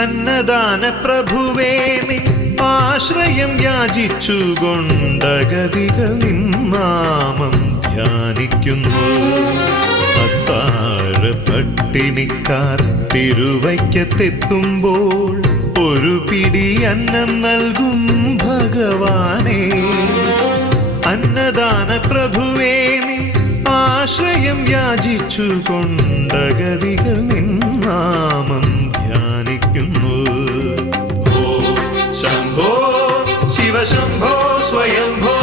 അന്നദാന പ്രഭുവേ നിൻ ആശ്രയം യാചിച്ചുകൊണ്ടഗതികൾ നിന്നാമം ധ്യാനിക്കുന്നു. അത്താഴ പട്ടിണിക്കാർ തിരുവയ്ക്കത്തെത്തുമ്പോൾ ഒരു പിടി അന്നം നൽകും ഭഗവാനേ. അന്നദാന പ്രഭുവേ നിൻ ആശ്രയം യാചിച്ചുകൊണ്ടഗതികൾ നിന്നാമം ധ്യാനിക്കുന്നു. ഓ ശംഭോ ശിവശംഭോ സ്വയംഭോ